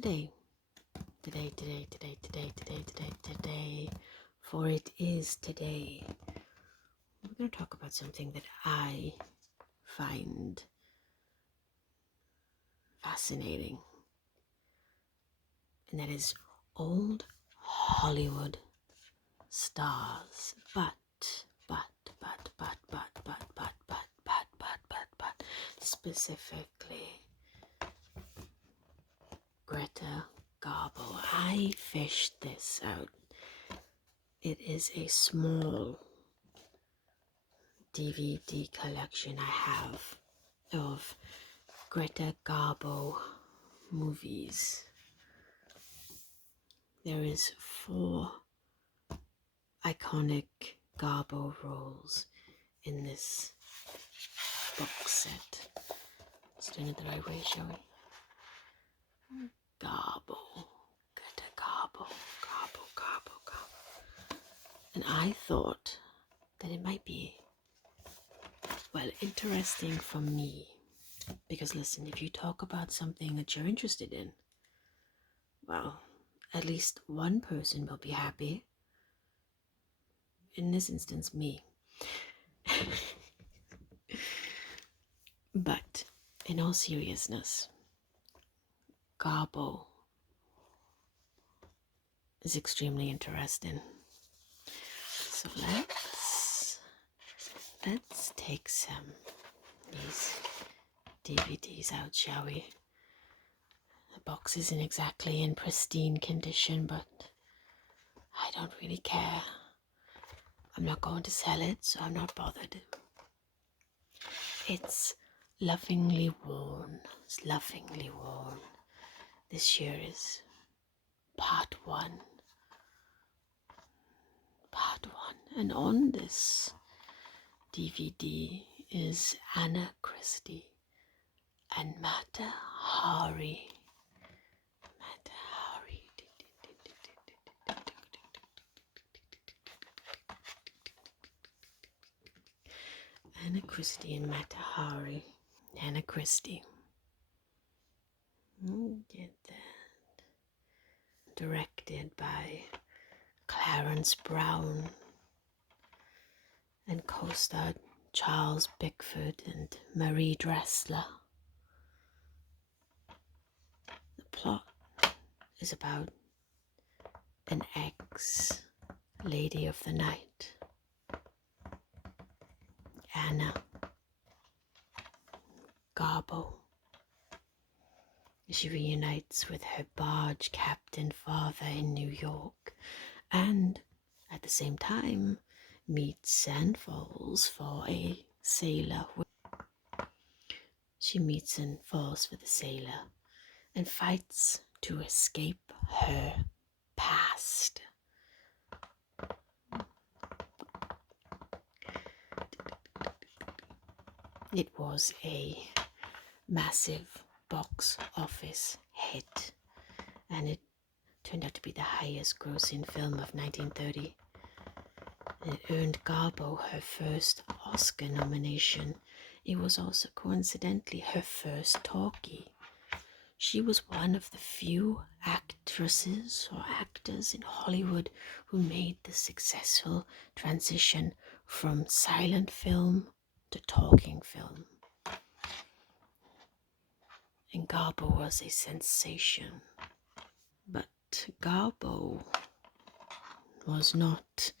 today, for it is today, we're going to talk about something that I find fascinating, and that is old Hollywood stars, but specifically Greta Garbo. I fished this out. It is a small DVD collection I have of Greta Garbo movies. There is 4 iconic Garbo roles in this box set. Let's do it the right way, shall we? Garbo. Greta Garbo. And I thought that it might be, well, interesting for me. Because listen, if you talk about something that you're interested in, well, at least one person will be happy. In this instance, me. But in all seriousness, Garbo is extremely interesting. So let's take these DVDs out, shall we? The box isn't exactly in pristine condition, but I don't really care. I'm not going to sell it, so I'm not bothered. It's lovingly worn. This year is part one. And on this DVD is Anna Christie and Mata Hari. Anna Christie and Mata Hari. Anna Christie. Get that. Directed by Clarence Brown and co-starred Charles Bickford and Marie Dressler. The plot is about an ex-lady of the night, Anna Garbo. She reunites with her barge captain father in New York, and at the same time meets and falls for a sailor. She meets and falls for the sailor and fights to escape her past. It was a massive box office hit, and it turned out to be the highest grossing film of 1930. And it earned Garbo her first Oscar nomination. It was also coincidentally her first talkie. She was one of the few actresses or actors in Hollywood who made the successful transition from silent film to talking film. And Garbo was a sensation. But Garbo was not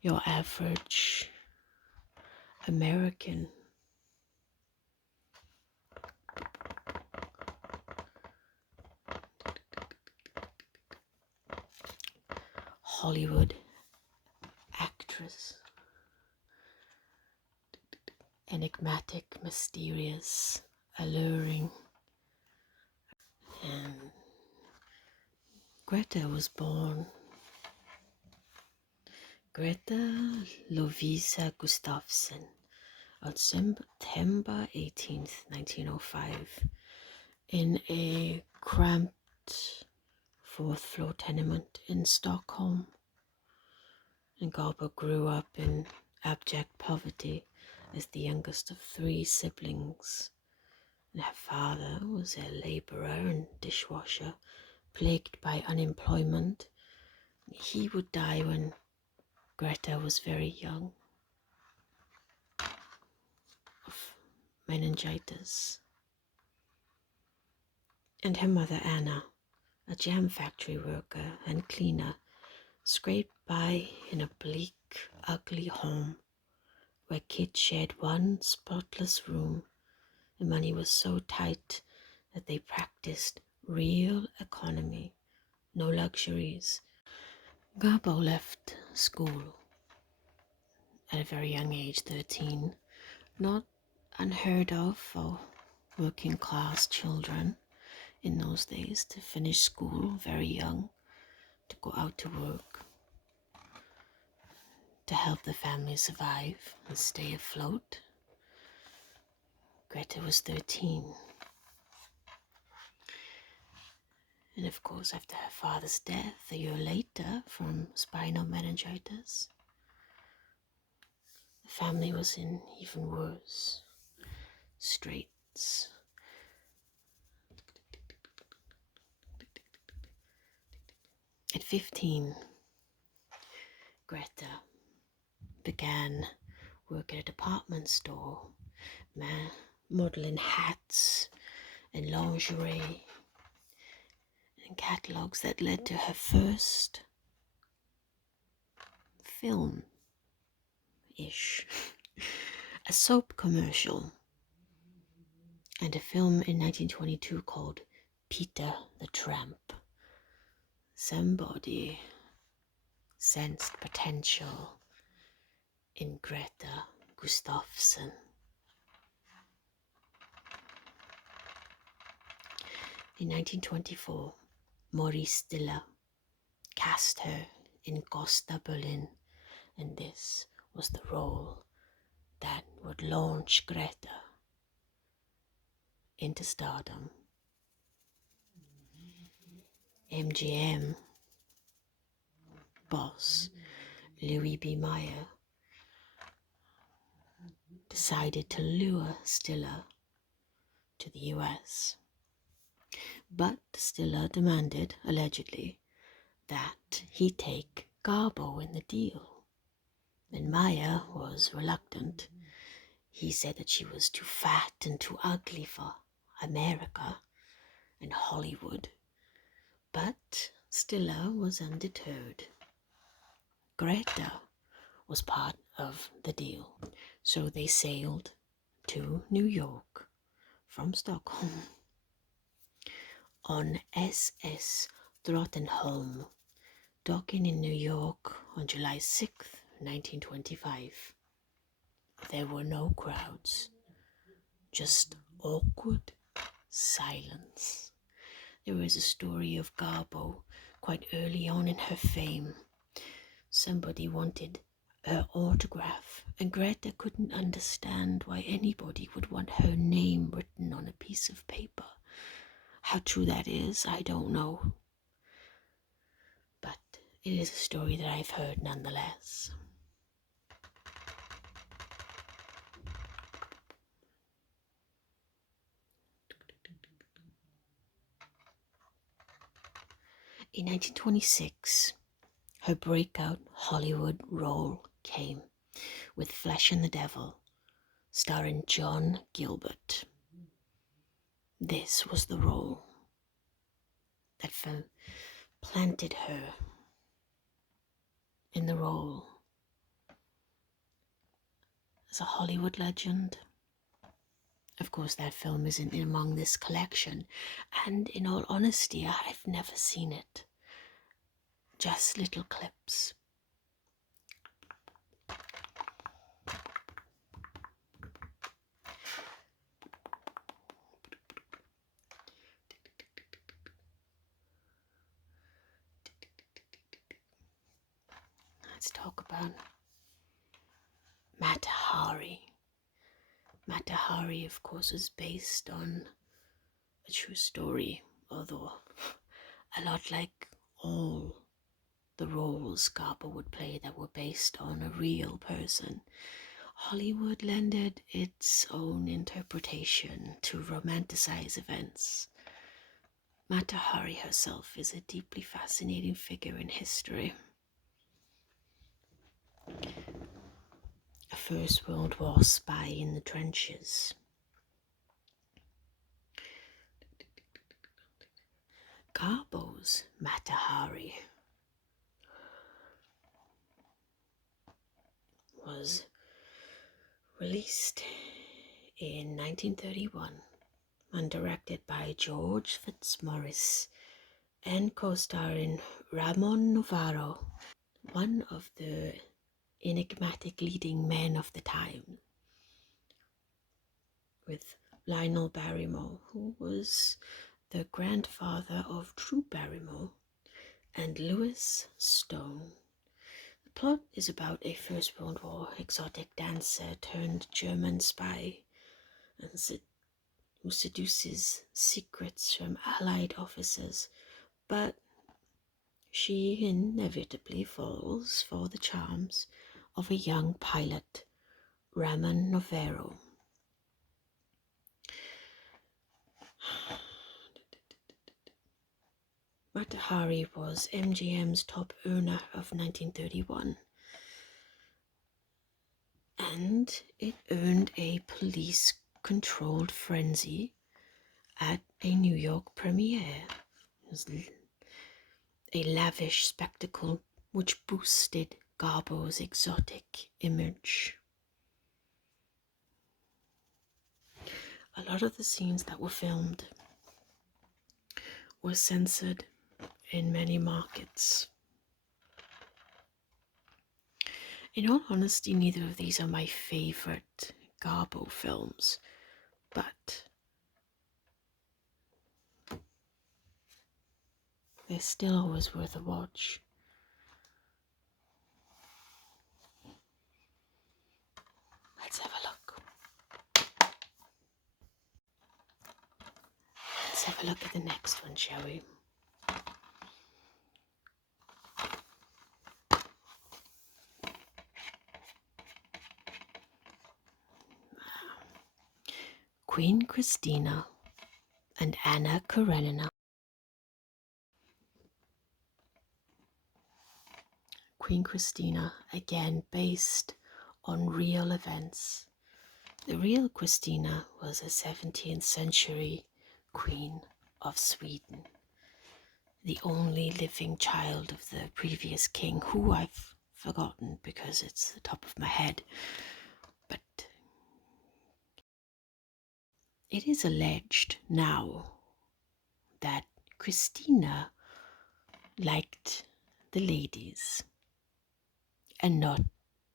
your average American. Hollywood actress. Enigmatic, mysterious, alluring. And Greta was born. Greta Lovisa Gustafsson on September 18th, 1905, in a cramped 4th floor tenement in Stockholm. And Garbo grew up in abject poverty as the youngest of 3 siblings. And her father was a laborer and dishwasher, plagued by unemployment. He would die when Greta was very young of meningitis. And her mother Anna, a jam factory worker and cleaner, scraped by in a bleak, ugly home where kids shared one spotless room and money was so tight that they practiced real economy, no luxuries. Garbo left school at a very young age, 13, not unheard of for working class children in those days to finish school very young, to go out to work, to help the family survive and stay afloat. Greta was 13. And of course, after her father's death a year later from spinal meningitis, the family was in even worse straits. At 15, Greta began work at a department store, modeling hats and lingerie and catalogs that led to her first film-ish, a soap commercial, and a film in 1922 called Peter the Tramp. Somebody sensed potential in Greta Gustafsson. In 1924, Maurice Stiller cast her in Gosta Berlin, and this was the role that would launch Greta into stardom. MGM boss Louis B. Mayer decided to lure Stiller to the US. But Stiller demanded, allegedly, that he take Garbo in the deal. And Mayer was reluctant. He said that she was too fat and too ugly for America and Hollywood. But Stiller was undeterred. Greta was part of the deal. So they sailed to New York from Stockholm on SS Drottningholm, docking in New York on July 6th, 1925. There were no crowds, just awkward silence. There is a story of Garbo quite early on in her fame. Somebody wanted her autograph, and Greta couldn't understand why anybody would want her name written on a piece of paper. How true that is, I don't know. But it is a story that I've heard nonetheless. In 1926, her breakout Hollywood role came with Flesh and the Devil, starring John Gilbert. This was the role that planted her in the role as a Hollywood legend. Of course, that film isn't among this collection, and in all honesty, I've never seen it. Just little clips. Let's talk about Mata Hari. Mata Hari, of course, is based on a true story, although a lot like all the roles Garbo would play that were based on a real person. Hollywood lended its own interpretation to romanticize events. Mata Hari herself is a deeply fascinating figure in history. A First World War spy in the trenches. Garbo's Mata Hari was released in 1931 and directed by George Fitzmaurice and co-starring Ramon Novarro, one of the enigmatic leading men of the time, with Lionel Barrymore, who was the grandfather of Drew Barrymore, and Louis Stone. The plot is about a First World War exotic dancer turned German spy who seduces secrets from Allied officers, but she inevitably falls for the charms of a young pilot, Ramon Novarro. Mata Hari was MGM's top earner of 1931, and it earned a police-controlled frenzy at a New York premiere. It was a lavish spectacle which boosted Garbo's exotic image. A lot of the scenes that were filmed were censored in many markets. In all honesty, neither of these are my favorite Garbo films, but they're still always worth a watch. Let's have a look. Let's have a look at the next one, shall we? Queen Christina and Anna Karenina. Queen Christina, again based on real events. The real Christina was a 17th century queen of Sweden, the only living child of the previous king, who I've forgotten because it's the top of my head. But it is alleged now that Christina liked the ladies and not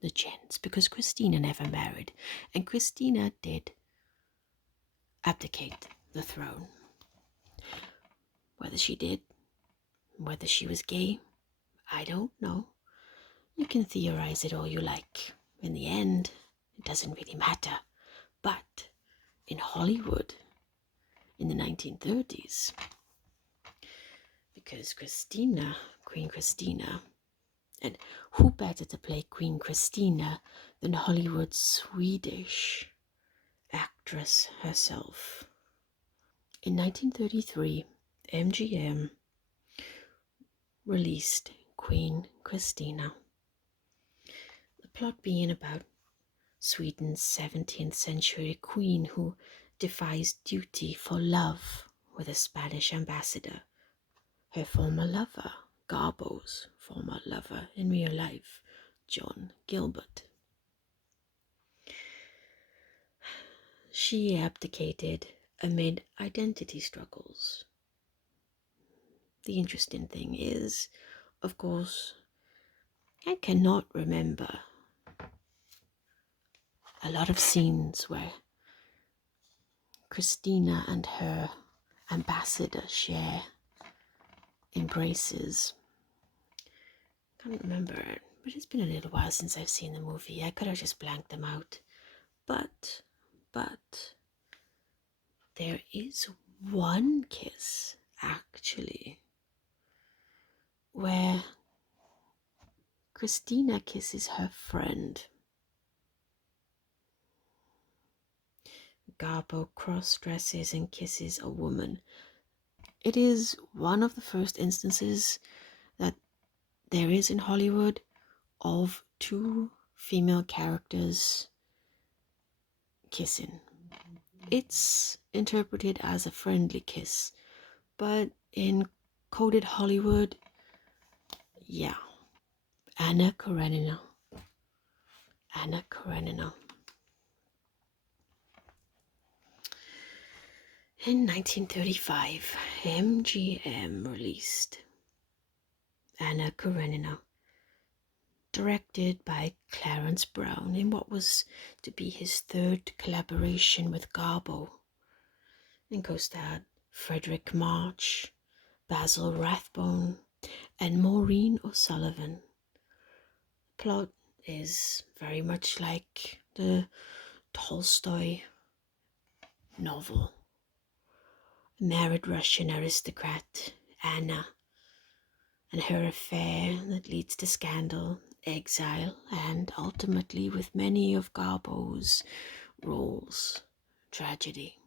the gents, because Christina never married, and Christina did abdicate the throne. Whether she did, whether she was gay, I don't know. You can theorize it all you like. In the end, it doesn't really matter. But in Hollywood, in the 1930s, because Queen Christina, and who better to play Queen Christina than Hollywood's Swedish actress herself? In 1933, MGM released Queen Christina. The plot being about Sweden's 17th century queen who defies duty for love with a Spanish ambassador, her former lover, Garbo's former lover in real life, John Gilbert. She abdicated amid identity struggles. The interesting thing is, of course, I cannot remember a lot of scenes where Christina and her ambassador share embraces. Can't remember it, but it's been a little while since I've seen the movie. I could have just blanked them out. But there is one kiss, actually, where Christina kisses her friend Garbo cross-dresses and kisses a woman. It is one of the first instances that there is in Hollywood of two female characters kissing. It's interpreted as a friendly kiss, but in coded Hollywood, yeah. Anna Karenina. Anna Karenina. In 1935, MGM released Anna Karenina, directed by Clarence Brown in what was to be his third collaboration with Garbo, and co-starred Frederick March, Basil Rathbone, and Maureen O'Sullivan. The plot is very much like the Tolstoy novel. A married Russian aristocrat, Anna, and her affair that leads to scandal, exile, and ultimately, with many of Garbo's roles, tragedy.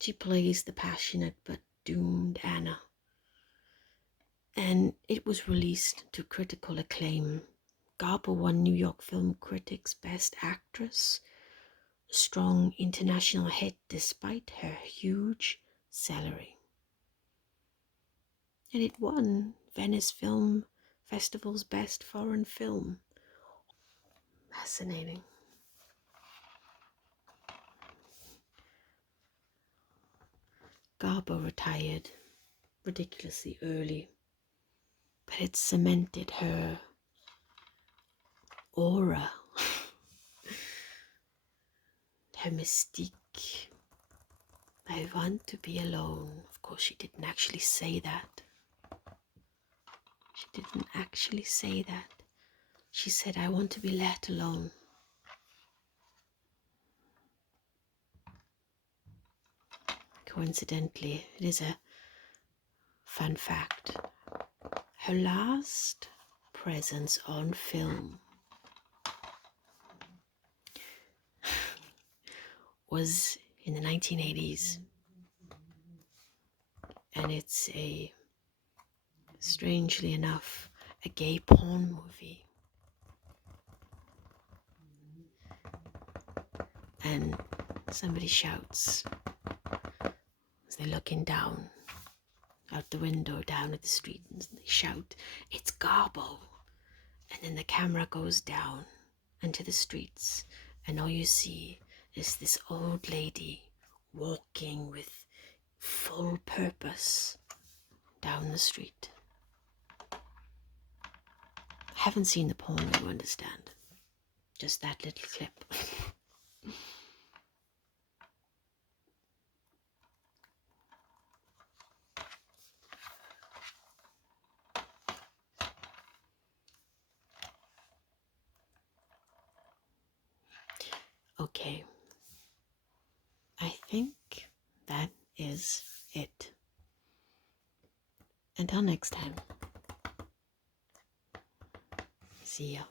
She plays the passionate but doomed Anna, and it was released to critical acclaim. Garbo won New York Film Critics' Best Actress, a strong international hit despite her huge salary. And it won Venice Film Festival's Best Foreign Film. Fascinating. Garbo retired ridiculously early, but it cemented her aura, her mystique. I want to be alone. Of course, she didn't actually say that. She didn't actually say that. She said, I want to be let alone. Coincidentally, it is a fun fact. Her last presence on film was in the 1980s, and it's strangely enough, a gay porn movie. And somebody shouts as they're looking down out the window down at the street, and they shout, "It's Garbo!" And then the camera goes down into the streets, and all you see is this old lady walking with full purpose down the street. I haven't seen the porn, you understand. Just that little clip. Okay, I think that is it. Until next time, see ya.